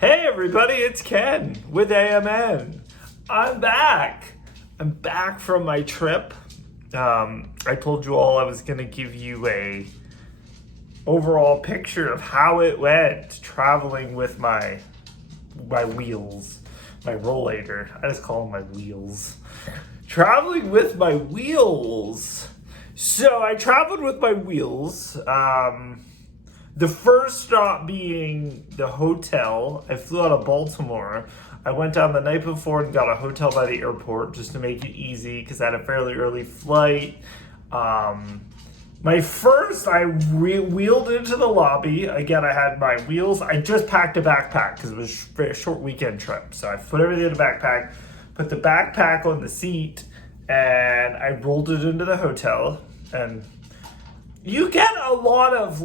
Hey everybody, it's Ken with AMN. I'm back. I'm back from my trip. I told you all I was gonna give you a overall picture of how it went traveling with my wheels, my Rollator. I just call them my wheels. Traveling with my wheels. So I traveled with my wheels. The first stop being the hotel. I flew out of Baltimore. I went down the night before and got a hotel by the airport just to make it easy because I had a fairly early flight. I wheeled into the lobby. Again, I had my wheels. I just packed a backpack because it was a short weekend trip. So I put everything in the backpack, put the backpack on the seat, and I rolled it into the hotel. And you get a lot of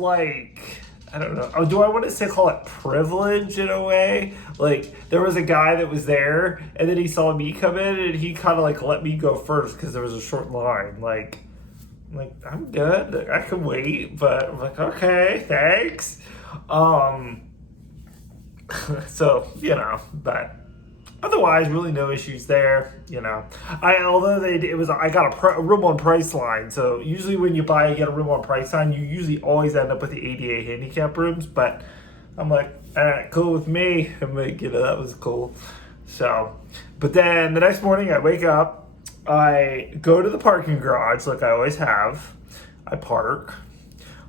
I don't know. Do I want to call it privilege in a way? Like, there was a guy that was there, and then he saw me come in, and he kind of let me go first because there was a short line. I'm good. I can wait, but I'm like, okay, thanks. So but. Otherwise, really no issues there, I got a room on Priceline, so usually when you get a room on Priceline, you usually always end up with the ADA handicap rooms, but I'm like, all right, cool with me. I'm like, that was cool. So, but then the next morning I wake up, I go to the parking garage like I always have. I park,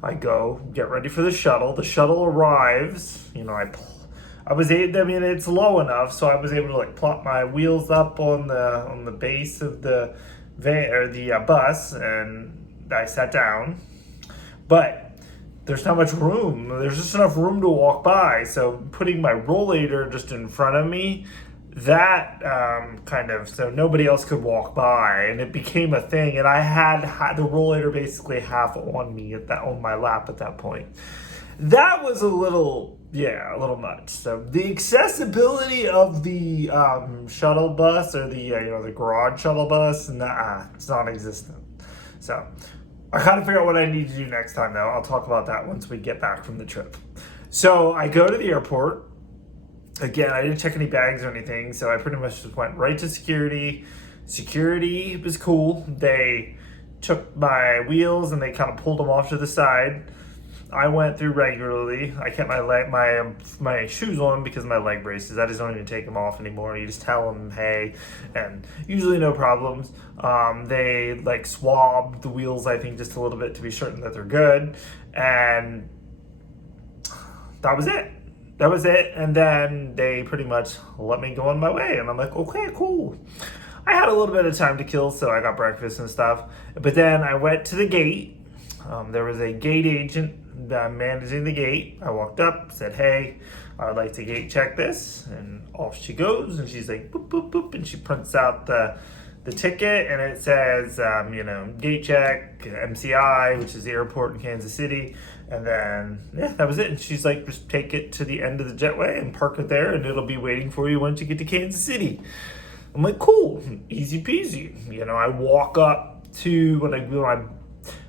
I go get ready for the shuttle. The shuttle arrives, it's low enough, so I was able to plop my wheels up on the base of the van or the bus, and I sat down. But there's not much room. There's just enough room to walk by. So putting my Rollator just in front of me, that so nobody else could walk by, and it became a thing. And I had the Rollator basically half on me on my lap at that point. That was a little much. So the accessibility of the shuttle bus or the garage shuttle bus, it's non-existent. So I kind of figure out what I need to do next time, though. I'll talk about that once we get back from the trip. So I go to the airport. Again, I didn't check any bags or anything, so I pretty much just went right to security. Security was cool. They took my wheels and they kind of pulled them off to the side. I went through regularly. I kept my shoes on because of my leg braces. I just don't even take them off anymore. You just tell them, hey, and usually no problems. They swabbed the wheels, I think, just a little bit to be certain that they're good. And that was it. And then they pretty much let me go on my way. And I'm like, okay, cool. I had a little bit of time to kill, so I got breakfast and stuff. But then I went to the gate. There was a gate agent managing the gate. I walked up, said, hey, I would like to gate check this. And off she goes, and she's like, boop, boop, boop. And she prints out the ticket, and it says, gate check, MCI, which is the airport in Kansas City. And then, that was it. And she's like, just take it to the end of the jetway and park it there, and it'll be waiting for you once you get to Kansas City. I'm like, cool, easy peasy. I walk up to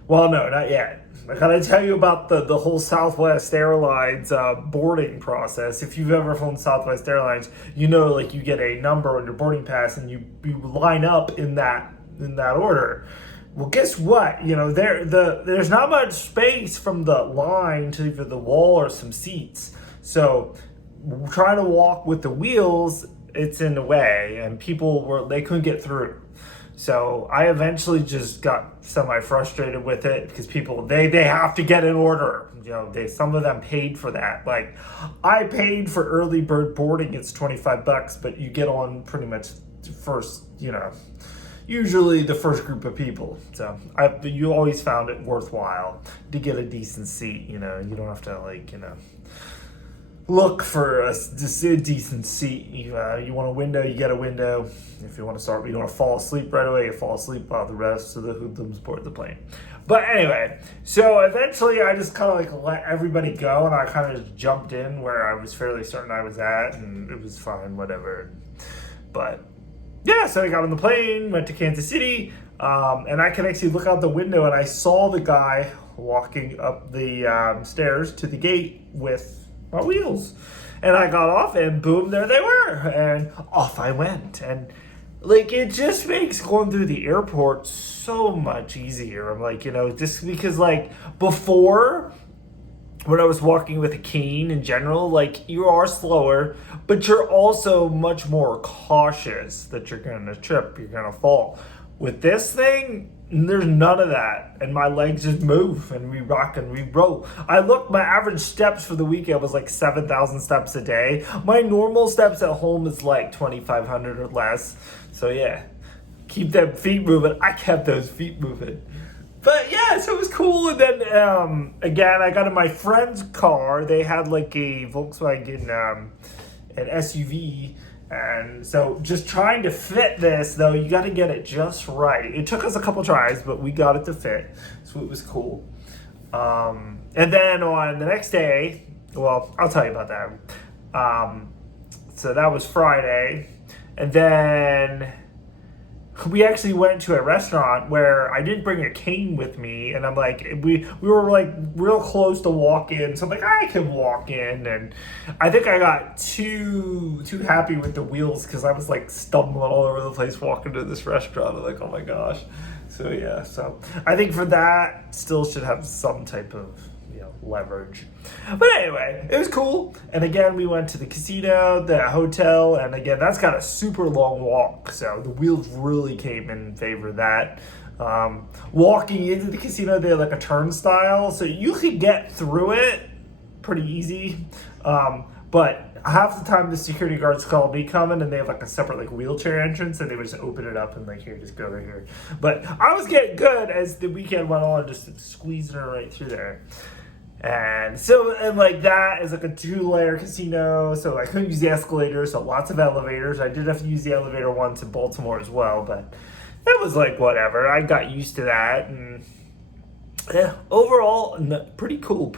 well, no, not yet. I gotta tell you about the whole Southwest Airlines boarding process. If you've ever flown Southwest Airlines, you get a number on your boarding pass and you line up in that order. Well, guess what? There's not much space from the line to either the wall or some seats. So trying to walk with the wheels, it's in the way, and they couldn't get through. So I eventually just got semi-frustrated with it because people, they have to get in order. Some of them paid for that. I paid for early bird boarding. It's $25, but you get on pretty much first, usually the first group of people. So you always found it worthwhile to get a decent seat. You don't have to look for a decent seat. You want a window, you get a window. If you want to fall asleep right away, you fall asleep while the rest of the hoodlums board the plane. But anyway, so eventually I just kind of let everybody go, and I kind of just jumped in where I was fairly certain I was at, and it was fine, whatever. But yeah, so I got on the plane, went to Kansas City, and I could actually look out the window, and I saw the guy walking up the stairs to the gate with my wheels. And I got off and boom, there they were. And off I went. And like, it just makes going through the airport so much easier. I'm like, just because like before, when I was walking with a cane in general, like you are slower, but you're also much more cautious that you're going to trip, you're going to fall. With this thing, there's none of that, and my legs just move, and we rock and we roll. My average steps for the weekend was like 7,000 steps a day. My normal steps at home is like 2,500 or less. So yeah, keep them feet moving. I kept those feet moving. But yeah, so it was cool. And then again, I got in my friend's car. They had like a Volkswagen, an SUV. And so just trying to fit this, though, you got to get it just right. It took us a couple tries, but we got it to fit. So it was cool. And then on the next day, well, I'll tell you about that. So that was Friday. And then we actually went to a restaurant where I didn't bring a cane with me, and I'm like, we were like real close to walk in, so I'm like, I can walk in, and I think I got too happy with the wheels because I was like stumbling all over the place walking to this restaurant. I'm like, oh my gosh. So yeah, so I think for that still should have some type of leverage. But anyway, it was cool. And again, we went to the casino, the hotel, and again, that's got a super long walk, so the wheels really came in favor of that. Walking into the casino, they had like a turnstile, so you could get through it pretty easy. But half the time the security guards called me coming, and they have like a separate like wheelchair entrance, and they would just open it up and like, here, just go right here. But I was getting good as the weekend went on, just squeezing her right through there. And so, and like that is like a 2-layer casino, so I couldn't use the escalator, so lots of elevators. I did have to use the elevator once in Baltimore as well, but that was like whatever. I got used to that, and yeah, overall, pretty cool.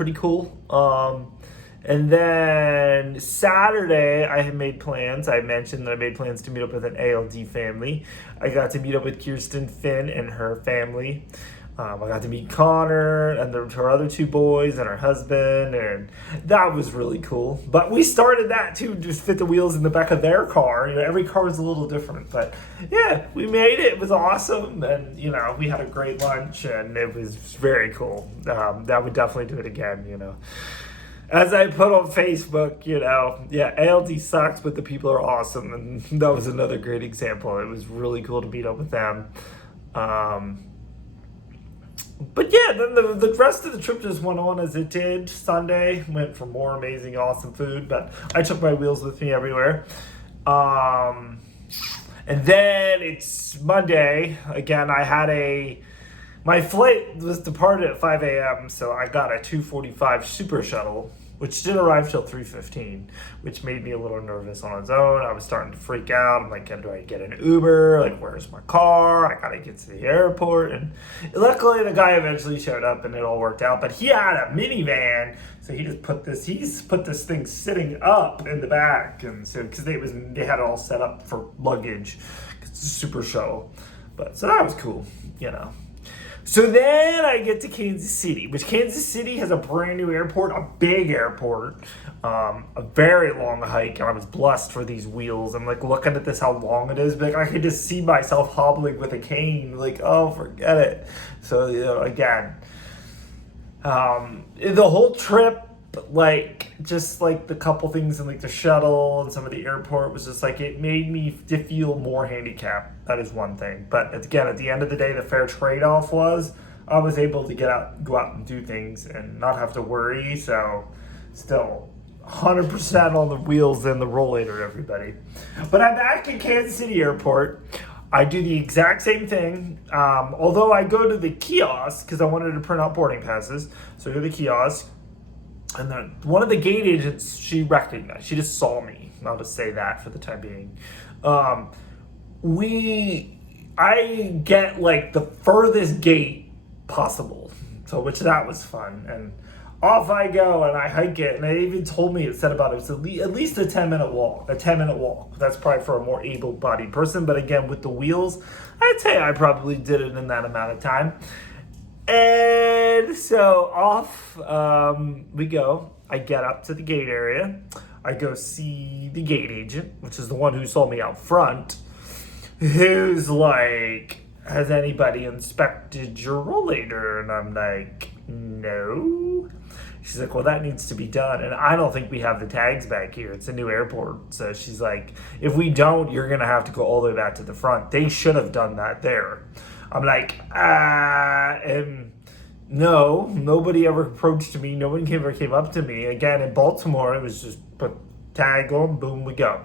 And then Saturday, I had made plans. I mentioned that I made plans to meet up with an ALD family. I got to meet up with Kirsten Finn and her family. I got to meet Connor and her other 2 boys and her husband, and that was really cool. But we started that too, just fit the wheels in the back of their car. Every car is a little different, but yeah, we made it. It was awesome, and we had a great lunch, and it was very cool. That would definitely do it again. As I put on Facebook, yeah, ALD sucks, but the people are awesome, and that was another great example. It was really cool to meet up with them. But yeah, then the rest of the trip just went on as it did. Sunday went for more amazing, awesome food, but I took my wheels with me everywhere. And then it's Monday. Again, my flight was departed at 5 a.m., so I got a 2:45 super shuttle, which didn't arrive till 3:15, which made me a little nervous on its own. I was starting to freak out. I'm like, do I get an Uber? Like, where's my car? I gotta get to the airport. And luckily, the guy eventually showed up, and it all worked out. But he had a minivan, so he's put this thing sitting up in the back, and so because they had it all set up for luggage, 'cause it's a super shuttle. But so that was cool, So then I get to Kansas City, which Kansas City has a brand new airport, a big airport, a very long hike, and I was blessed for these wheels. I'm like looking at this, how long it is, but I could just see myself hobbling with a cane, like, oh, forget it. So, again, the whole trip, like, just like the couple things in like the shuttle and some of the airport was just like, it made me feel more handicapped. That is one thing. But again, at the end of the day, the fair trade-off was I was able to go out and do things and not have to worry. So still 100% on the wheels and the Rollator, everybody. But I'm back in Kansas City Airport. I do the exact same thing. Although I go to the kiosk because I wanted to print out boarding passes. So I go to the kiosk. And then one of the gate agents, she recognized. She just saw me. I'll just say that for the time being. I get like the furthest gate possible, so which that was fun. And off I go, and I hike it. And they even told me it was at least a 10-minute walk. A 10-minute walk. That's probably for a more able-bodied person. But again, with the wheels, I'd say I probably did it in that amount of time. And so off we go. I get up to the gate area. I go see the gate agent, which is the one who saw me out front, who's like, has anybody inspected your rollator? And I'm like, no. She's like, well, that needs to be done. And I don't think we have the tags back here. It's a new airport. So she's like, if we don't, you're going to have to go all the way back to the front. They should have done that there. I'm like, and no, nobody ever approached me. No one ever came up to me. Again, in Baltimore, it was just put tag on, boom, we go.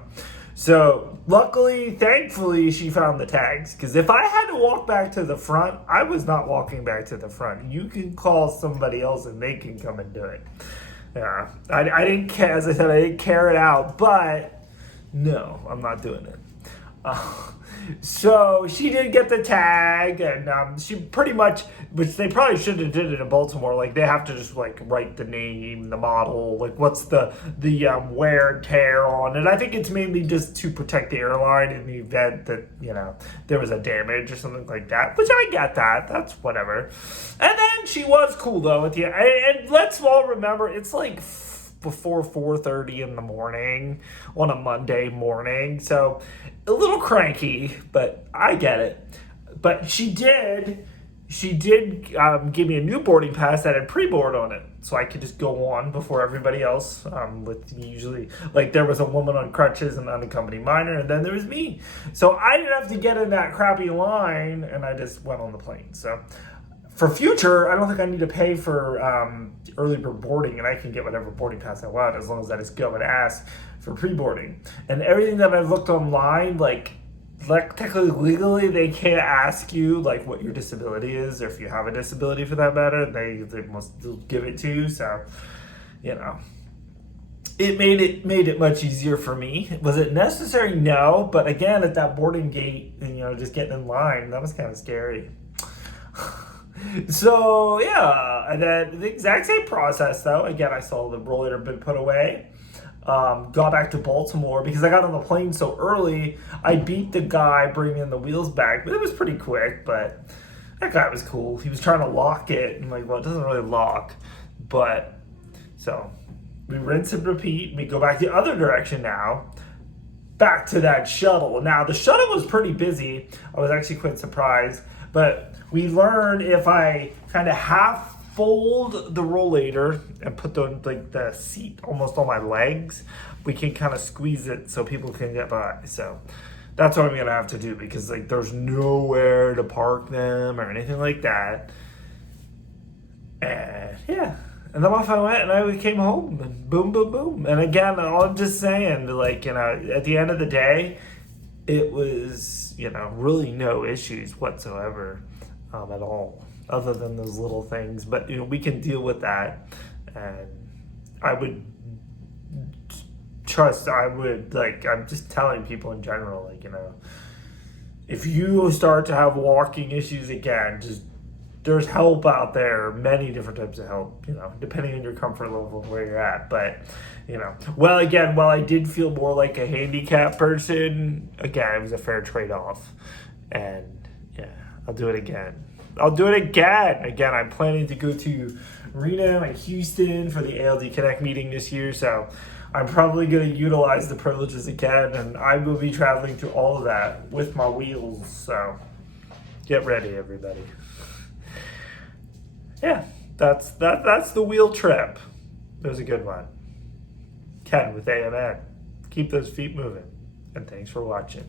So luckily, thankfully, she found the tags. Because if I had to walk back to the front, I was not walking back to the front. You can call somebody else and they can come and do it. Yeah, I didn't care. As I said, I didn't carry it out. But no, I'm not doing it. So she did get the tag, and she pretty much, which they probably should have did it in Baltimore. Like, they have to just like write the name, the model, like what's the wear and tear on it. I think it's mainly just to protect the airline in the event that, you know, there was a damage or something like that. Which I get that. That's whatever. And then she was cool though at the end. And let's all remember, it's like before 4:30 in the morning on a Monday morning, so a little cranky, but I get it. But she did give me a new boarding pass that had pre-board on it, so I could just go on before everybody else. With usually, like, there was a woman on crutches and unaccompanied minor, and then there was me, so I didn't have to get in that crappy line, and I just went on the plane. So for future, I don't think I need to pay for early bird boarding, and I can get whatever boarding pass I want as long as I just go and ask for pre-boarding. And everything that I've looked online, like technically legally, they can't ask you like what your disability is, or if you have a disability for that matter. They must give it to you. So, you know, it made it much easier for me. Was it necessary? No, but again, at that boarding gate, and, you know, just getting in line, that was kind of scary. So yeah, and then the exact same process though. Again, I saw the rollator been put away. Got back to Baltimore because I got on the plane so early. I beat the guy bringing the wheels back, but it was pretty quick. But that guy was cool. He was trying to lock it, and like, well, it doesn't really lock. But so we rinse and repeat. We go back the other direction now, back to that shuttle. Now the shuttle was pretty busy. I was actually quite surprised, but we learned if I kind of half fold the rollator and put the seat almost on my legs, we can kind of squeeze it so people can get by. So that's what I'm gonna have to do, because like there's nowhere to park them or anything like that. And yeah, and then off I went, and I came home, and boom, boom, boom. And again, I'm just saying, like, you know, at the end of the day, it was, you know, really no issues whatsoever. At all, other than those little things. But, you know, we can deal with that. And I would I'm just telling people in general, like, you know, if you start to have walking issues again, just, there's help out there, many different types of help, you know, depending on your comfort level and where you're at. But, you know, well, again, while I did feel more like a handicapped person, again, it was a fair trade-off. And yeah, I'll do it again. Again, I'm planning to go to Reno and Houston for the ALD Connect meeting this year, so I'm probably going to utilize the privileges again, and I will be traveling through all of that with my wheels, so get ready, everybody. Yeah, that's the wheel trip. It was a good one. Ken with AMN. Keep those feet moving, and thanks for watching.